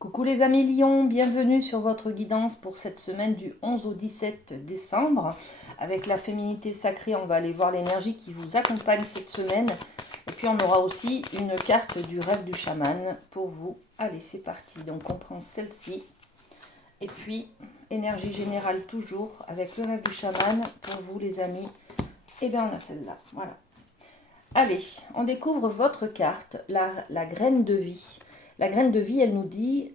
Coucou les amis Lion, bienvenue sur votre guidance pour cette semaine du 11 au 17 décembre. Avec la féminité sacrée, on va aller voir l'énergie qui vous accompagne cette semaine. Et puis on aura aussi une carte du rêve du chaman pour vous. Allez, c'est parti. Donc on prend celle-ci. Et puis, énergie générale toujours avec le rêve du chaman pour vous les amis. Et bien on a celle-là, voilà. Allez, on découvre votre carte, la graine de vie. La graine de vie, elle nous dit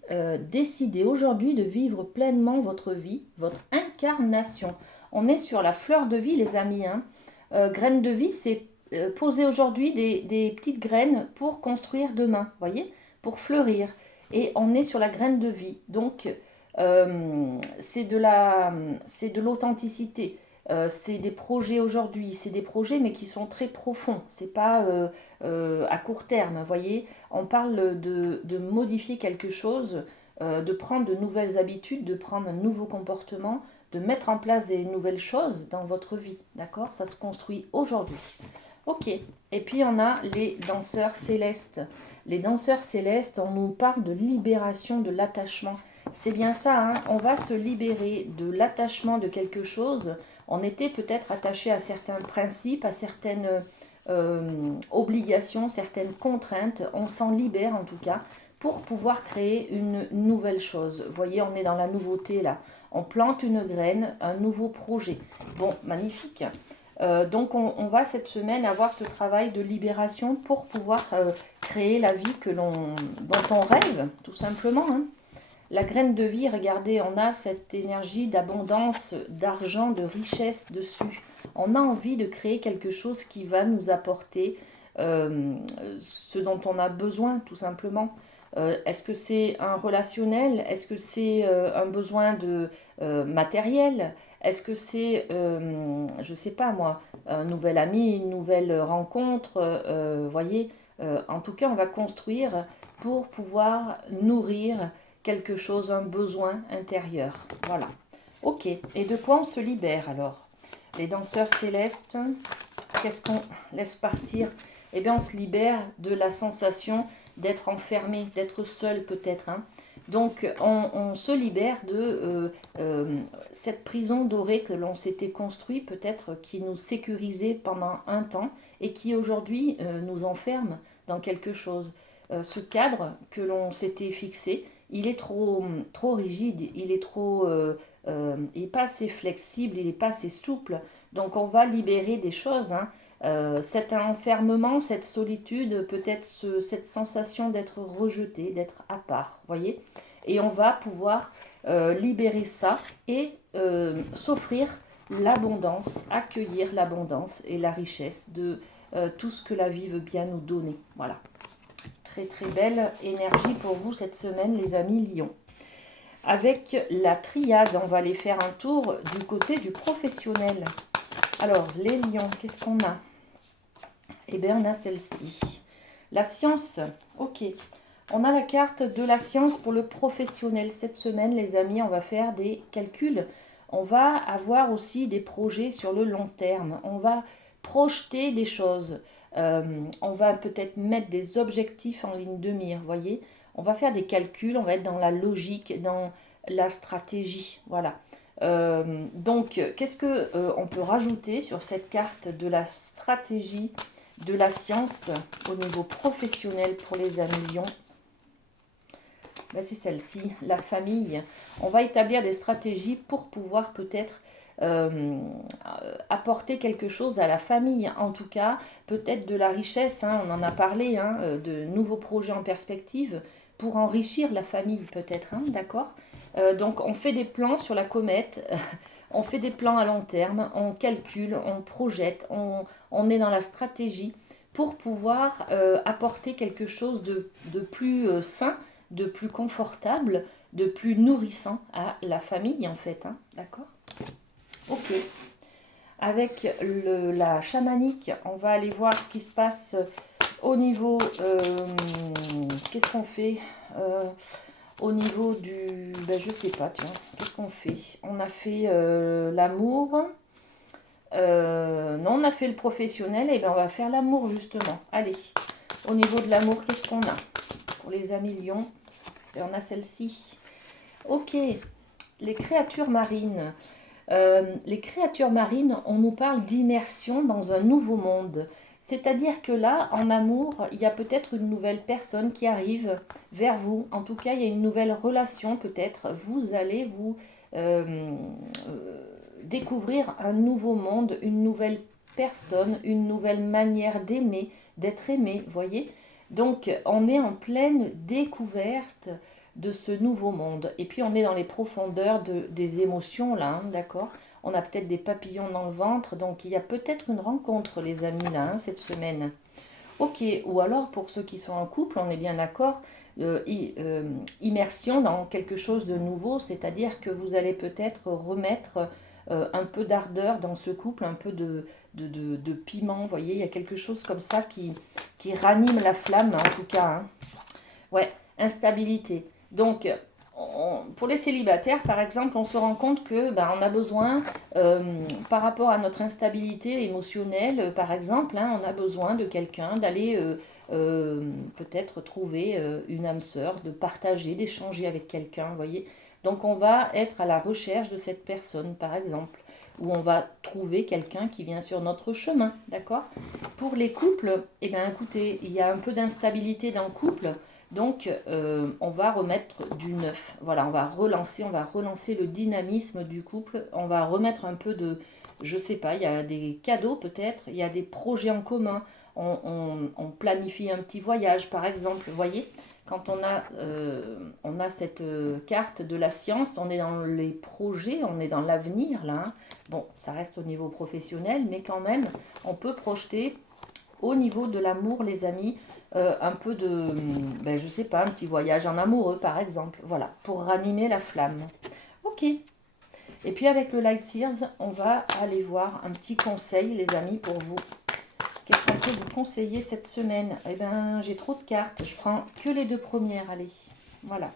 décidez aujourd'hui de vivre pleinement votre vie, votre incarnation. On est sur la fleur de vie, les amis. Hein. Graine de vie, c'est poser aujourd'hui des petites graines pour construire demain, voyez, pour fleurir. Et on est sur la graine de vie. Donc, c'est de l'authenticité. C'est des projets aujourd'hui, c'est des projets mais qui sont très profonds. C'est pas à court terme, vous voyez. On parle de modifier quelque chose, de prendre de nouvelles habitudes, de prendre un nouveau comportement, de mettre en place des nouvelles choses dans votre vie, d'accord? Ça se construit aujourd'hui. Ok, et puis on a les danseurs célestes. Les danseurs célestes, on nous parle de libération de l'attachement. C'est bien ça, hein, on va se libérer de l'attachement de quelque chose. On était peut-être attaché à certains principes, à certaines obligations, certaines contraintes. On s'en libère en tout cas pour pouvoir créer une nouvelle chose. Vous voyez, on est dans la nouveauté là. On plante une graine, un nouveau projet. Bon, magnifique. Donc on va cette semaine avoir ce travail de libération pour pouvoir créer la vie dont on rêve, tout simplement. Hein. La graine de vie, regardez, on a cette énergie d'abondance, d'argent, de richesse dessus. On a envie de créer quelque chose qui va nous apporter ce dont on a besoin, tout simplement. Est-ce que c'est un relationnel? Est-ce que c'est un besoin de matériel? Est-ce que c'est, je ne sais pas moi, un nouvel ami, une nouvelle rencontre? Voyez, en tout cas, on va construire pour pouvoir nourrir quelque chose, un besoin intérieur. Voilà. Ok. Et de quoi on se libère alors? Les danseurs célestes, qu'est-ce qu'on laisse partir? Eh bien, on se libère de la sensation d'être enfermé, d'être seul peut-être. Hein. Donc, on se libère de cette prison dorée que l'on s'était construit, peut-être qui nous sécurisait pendant un temps et qui aujourd'hui nous enferme dans quelque chose. Ce cadre que l'on s'était fixé, il est trop rigide, il n'est pas assez flexible, il n'est pas assez souple. Donc on va libérer des choses. Hein. Cet enfermement, cette solitude, peut-être cette sensation d'être rejeté, d'être à part, voyez. Et on va pouvoir libérer ça et s'offrir l'abondance, accueillir l'abondance et la richesse de tout ce que la vie veut bien nous donner. Voilà. Très très belle énergie pour vous cette semaine, les amis Lion. Avec la triade, on va aller faire un tour du côté du professionnel. Alors, les lions, qu'est-ce qu'on a? Eh bien, on a celle-ci. La science, ok. On a la carte de la science pour le professionnel. Cette semaine, les amis, on va faire des calculs. On va avoir aussi des projets sur le long terme. On va projeter des choses. On va peut-être mettre des objectifs en ligne de mire, voyez. On va faire des calculs, on va être dans la logique, dans la stratégie, voilà. Donc, qu'est-ce que on peut rajouter sur cette carte de la stratégie, de la science au niveau professionnel pour les amis lions? Ben, c'est celle-ci, la famille. On va établir des stratégies pour pouvoir peut-être apporter quelque chose à la famille, en tout cas, peut-être de la richesse, hein, on en a parlé, hein, de nouveaux projets en perspective pour enrichir la famille peut-être, hein, d'accord. Donc on fait des plans sur la comète, on fait des plans à long terme, on calcule, on projette, on est dans la stratégie pour pouvoir apporter quelque chose de plus sain, de plus confortable, de plus nourrissant à la famille en fait, hein, d'accord. Ok. Avec la chamanique, on va aller voir ce qui se passe au niveau... qu'est-ce qu'on fait au niveau du... Ben, je sais pas, tiens. Qu'est-ce qu'on fait? On a fait l'amour. Non, on a fait le professionnel. Et bien, on va faire l'amour, justement. Allez. Au niveau de l'amour, qu'est-ce qu'on a pour les amis lions? Et on a celle-ci. Ok, les créatures marines. Les créatures marines, on nous parle d'immersion dans un nouveau monde. C'est-à-dire que là, en amour, il y a peut-être une nouvelle personne qui arrive vers vous. En tout cas, il y a une nouvelle relation peut-être. Vous allez vous découvrir un nouveau monde, une nouvelle personne, une nouvelle manière d'aimer, d'être aimé, voyez. Donc, on est en pleine découverte de ce nouveau monde. Et puis, on est dans les profondeurs des émotions, là, hein, d'accord. On a peut-être des papillons dans le ventre, donc il y a peut-être une rencontre, les amis, là, hein, cette semaine. Ok, ou alors, pour ceux qui sont en couple, on est bien d'accord, immersion dans quelque chose de nouveau, c'est-à-dire que vous allez peut-être remettre un peu d'ardeur dans ce couple, un peu de piment, vous voyez, il y a quelque chose comme ça qui ranime la flamme, en tout cas, hein. Ouais, instabilité. Donc, pour les célibataires, par exemple, on se rend compte que on a besoin, par rapport à notre instabilité émotionnelle, par exemple, hein, on a besoin de quelqu'un, d'aller peut-être trouver une âme sœur, de partager, d'échanger avec quelqu'un, vous voyez. Donc, on va être à la recherche de cette personne, par exemple, ou on va trouver quelqu'un qui vient sur notre chemin, d'accord? Pour les couples, eh bien, écoutez, il y a un peu d'instabilité dans le couple. Donc, on va remettre du neuf. Voilà, on va relancer le dynamisme du couple. On va remettre un peu de, je sais pas, il y a des cadeaux peut-être, il y a des projets en commun. On planifie un petit voyage, par exemple. Vous voyez, quand on a cette carte de la science, on est dans les projets, on est dans l'avenir, là, hein. Bon, ça reste au niveau professionnel, mais quand même, on peut projeter au niveau de l'amour, les amis, un peu de, je sais pas, un petit voyage en amoureux, par exemple. Voilà, pour ranimer la flamme. Ok. Et puis avec le Light Sears, on va aller voir un petit conseil, les amis, pour vous. Qu'est-ce qu'on peut vous conseiller cette semaine? Eh bien, j'ai trop de cartes. Je prends que les deux premières, allez. Voilà.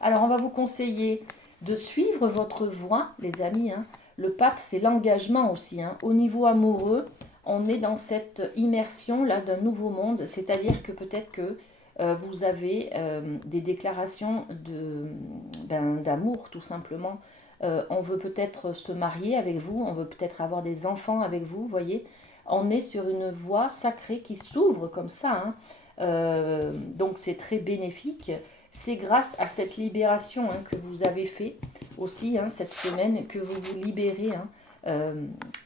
Alors, on va vous conseiller de suivre votre voie, les amis, hein. Le pape, c'est l'engagement aussi, hein. Au niveau amoureux, on est dans cette immersion là d'un nouveau monde, c'est-à-dire que peut-être que vous avez des déclarations d'amour tout simplement. On veut peut-être se marier avec vous, on veut peut-être avoir des enfants avec vous, voyez. On est sur une voie sacrée qui s'ouvre comme ça, hein. Donc c'est très bénéfique. C'est grâce à cette libération, hein, que vous avez fait aussi, hein, cette semaine, que vous vous libérez, hein,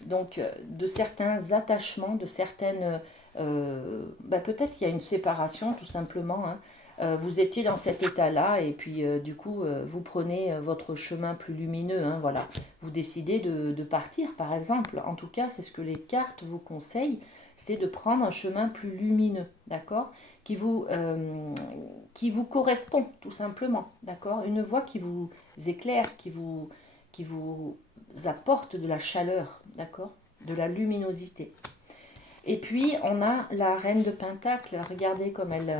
donc de certains attachements, de certaines... peut-être il y a une séparation tout simplement, hein. Vous étiez dans cet état-là et puis du coup vous prenez votre chemin plus lumineux, hein, voilà. Vous décidez de partir par exemple. En tout cas, c'est ce que les cartes vous conseillent, c'est de prendre un chemin plus lumineux, d'accord, qui vous correspond tout simplement, d'accord, une voie qui vous éclaire, qui vous apporte de la chaleur, d'accord, de la luminosité. Et puis, on a la reine de Pentacle. Regardez comme elle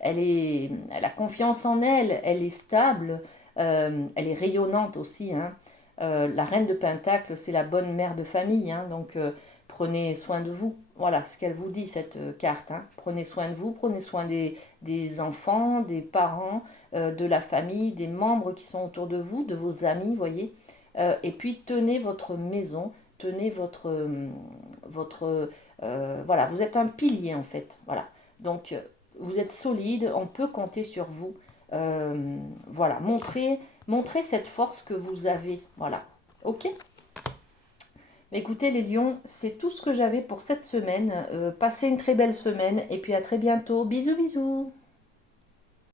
a confiance en elle, elle est stable, elle est rayonnante aussi, hein. La reine de Pentacle, c'est la bonne mère de famille, hein, donc prenez soin de vous. Voilà ce qu'elle vous dit, cette carte, hein. Prenez soin de vous, prenez soin des enfants, des parents, de la famille, des membres qui sont autour de vous, de vos amis, voyez. Et puis, tenez votre maison, tenez voilà, vous êtes un pilier en fait. Voilà. Donc, vous êtes solide, on peut compter sur vous. Voilà, montrez cette force que vous avez. Voilà. Ok? Écoutez les lions, c'est tout ce que j'avais pour cette semaine. Passez une très belle semaine et puis à très bientôt. Bisous bisous.